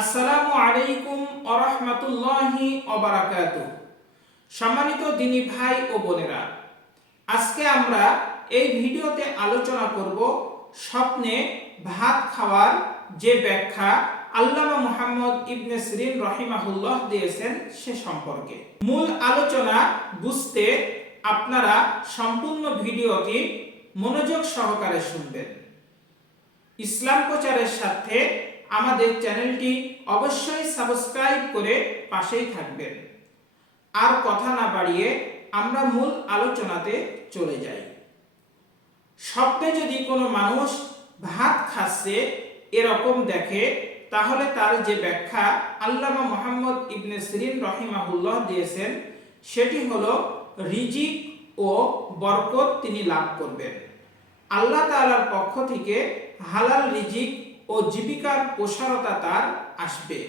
আসসালামু আলাইকুম ওয়া রাহমাতুল্লাহি ওয়া বারাকাতুহু। সম্মানিত দিনী ভাই ও বোনেরা, আজকে আমরা এই ভিডিওতে আলোচনা করব স্বপ্নে ভাত খাওয়ার যে ব্যাখ্যা আল্লামা মুহাম্মদ ইবনে সিরিন রাহিমাহুল্লাহ দিয়েছেন সে সম্পর্কে। মূল আলোচনা বুঝতে আপনারা সম্পূর্ণ ভিডিওটি মনোযোগ সহকারে শুনবেন। ইসলাম প্রচারের সাথে আমাদের চ্যানেলটি অবশ্যই সাবস্ক্রাইব করে পাশেই থাকবেন। আর কথা না বাড়িয়ে আমরা মূল আলোচনাতে চলে যাই। স্বপ্নে যদি কোনো মানুষ ভাত খাচ্ছে এরকম দেখে, তাহলে তার যে ব্যাখ্যা আল্লামা মুহাম্মদ ইবনে সিরিন রাহিমাহুল্লাহ দিয়েছেন সেটি হলো রিজিক ও বরকত তিনি লাভ করবেন। আল্লাহ তাআলার পক্ষ থেকে হালাল রিজিক ও জীবিকার প্রসারতা তার আসবে।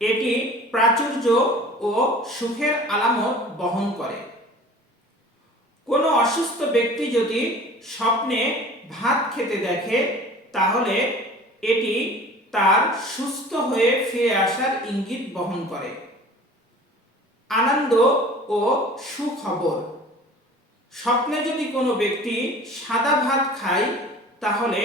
এটি প্রাচুর্য ও সুখের আলামত বহন করে। কোনো অসুস্থ ব্যক্তি যদি স্বপ্নে ভাত খেতে দেখে, তাহলে এটি তার সুস্থ হয়ে ফিরে আসার ইঙ্গিত বহন করে। আনন্দ ও সুখবর, স্বপ্নে যদি কোনো ব্যক্তি সাদা ভাত খায়, তাহলে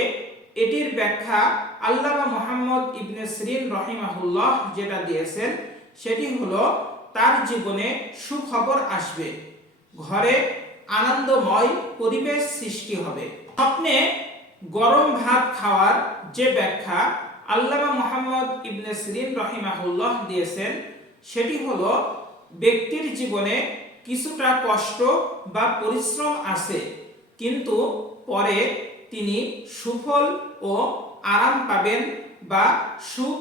এটির ব্যাখ্যা আল্লামা মুহাম্মদ ইবনে সিরিন রাহিমাহুল্লাহ যেটা দিয়েছেন সেটি হলো তার জীবনে সুখবর আসবে, ঘরে আনন্দময় পরিবেশ সৃষ্টি হবে। স্বপ্নে গরম ভাত খাওয়ার যে ব্যাখ্যা আল্লামা মুহাম্মদ ইবনে সিরিন রাহিমাহুল্লাহ দিয়েছেন সেটি হলো ব্যক্তির জীবনে কিছুটা কষ্ট বা পরিশ্রম আছে, কিন্তু পরে তিনি সুফল ও আরাম পাবেন বা সুখ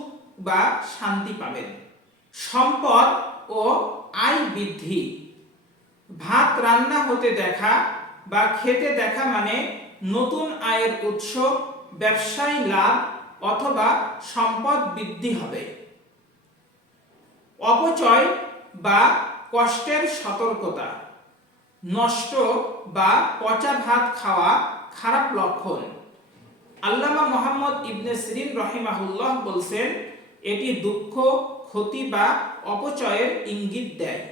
বা শান্তি পাবেন। সম্পদ ও আয় বৃদ্ধি, ভাত রান্না হতে দেখা বা খেতে দেখা মানে নতুন আয়ের উৎস, ব্যবসায় লাভ অথবা সম্পদ বৃদ্ধি হবে। অপচয় বা কষ্টের সতর্কতা, নষ্ট বা পচা ভাত খাওয়া খারাপ লক্ষণ। আল্লামা মুহাম্মদ ইবনে সিরিন রাহিমাহুল্লাহ বলছেন এটি দুঃখ, ক্ষতি বা অপচয়ের ইঙ্গিত দেয়।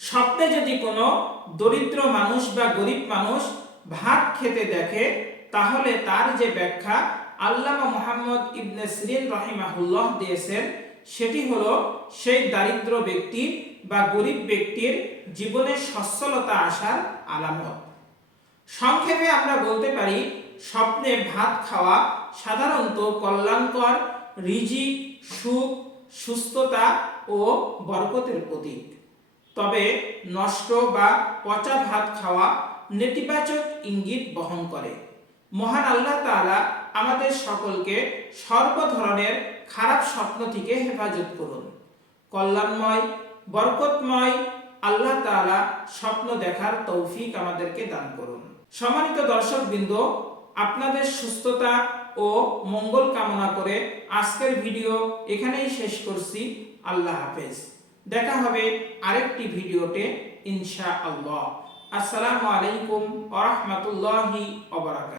স্বপ্নে যদি কোনো দরিদ্র মানুষ বা গরিব মানুষ ভাত খেতে দেখে, তাহলে তার যে ব্যাখ্যা আল্লামা মুহাম্মদ ইবনে সিরিন রাহিমাহুল্লাহ দিয়েছেন সেটি হলো সেই দারিদ্র ব্যক্তি বা গরিব ব্যক্তির জীবনে সচ্ছলতা আসার আলামত। সংক্ষেপে আমরা বলতে পারি স্বপ্নে ভাত খাওয়া সাধারণত কল্যাণকর, রিজিক, সুখ, সুস্থতা ও বরকতের প্রতীক। তবে নষ্ট বা পচা ভাত খাওয়া নেতিবাচক ইঙ্গিত বহন করে। মহান আল্লাহ তাআলা আমাদের সকলকে সর্ব ধরনের খারাপ স্বপ্ন থেকে হেফাজত করুন। কল্যাণময়, বরকতময় আল্লাহ তাআলা স্বপ্ন দেখার তৌফিক আমাদেরকে দান করুন। সম্মানিত দর্শকবৃন্দ, আপনাদের সুস্থতা ও মঙ্গল কামনা করে আজকের ভিডিও এখানেই শেষ করছি। আল্লাহ হাফেজ। দেখা হবে আরেকটি ভিডিওতে ইনশাআল্লাহ। আসসালামু আলাইকুম ওয়া রাহমাতুল্লাহি ওয়া বারাকাতুহু।